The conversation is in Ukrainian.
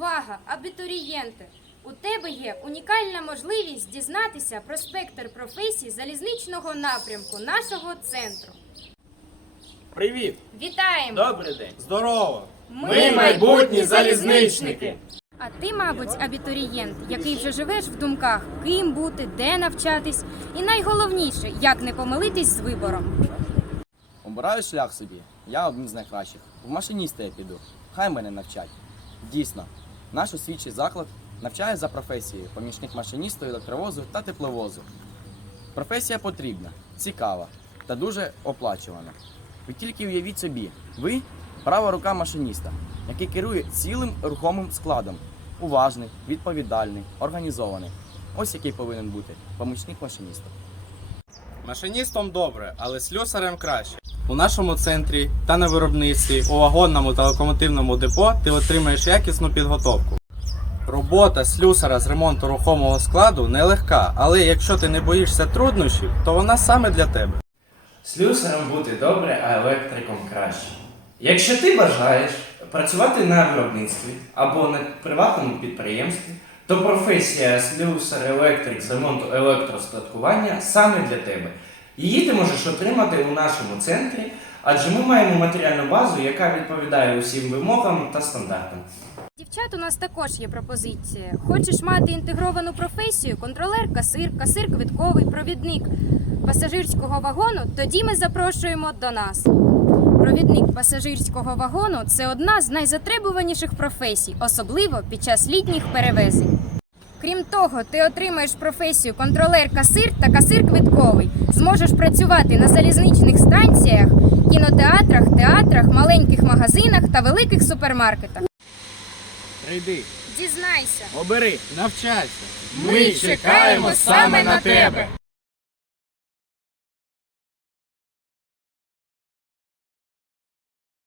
Увага, абітурієнти! У тебе є унікальна можливість дізнатися про спектр професій залізничного напрямку нашого центру. Привіт! Вітаємо! Добрий день! Здорово! Ми майбутні залізничники. А ти, мабуть, абітурієнт, який вже живеш в думках, ким бути, де навчатись, і найголовніше, як не помилитись з вибором. Обираю шлях собі. Я один з найкращих. В машиніста я піду. Хай мене навчать. Дійсно, наш освічий заклад навчає за професією помічник машиніста, електровозу та тепловозу. Професія потрібна, цікава та дуже оплачувана. Ви тільки уявіть собі, ви права рука машиніста, який керує цілим рухомим складом. Уважний, відповідальний, організований. Ось який повинен бути помічник машиніста. Машиністом добре, але слюсарем краще. У нашому центрі та на виробництві, у вагонному та локомотивному депо ти отримаєш якісну підготовку. Робота слюсара з ремонту рухомого складу нелегка, але якщо ти не боїшся труднощів, то вона саме для тебе. Слюсарем бути добре, а електриком краще. Якщо ти бажаєш працювати на виробництві або на приватному підприємстві, то професія слюсар-електрик з ремонту електростаткування саме для тебе. Її ти можеш отримати у нашому центрі, адже ми маємо матеріальну базу, яка відповідає усім вимогам та стандартам. Дівчат, у нас також є пропозиція. Хочеш мати інтегровану професію, контролер, касир, касир квитковий, провідник пасажирського вагону, тоді ми запрошуємо до нас. Провідник пасажирського вагону це одна з найзатребуваніших професій, особливо під час літніх перевезень. Крім того, ти отримаєш професію контролер-касир та касир квитковий. Зможеш працювати на залізничних станціях, кінотеатрах, театрах, маленьких магазинах та великих супермаркетах. Прийди, Дізнайся! обери, навчайся. Ми чекаємо саме на тебе.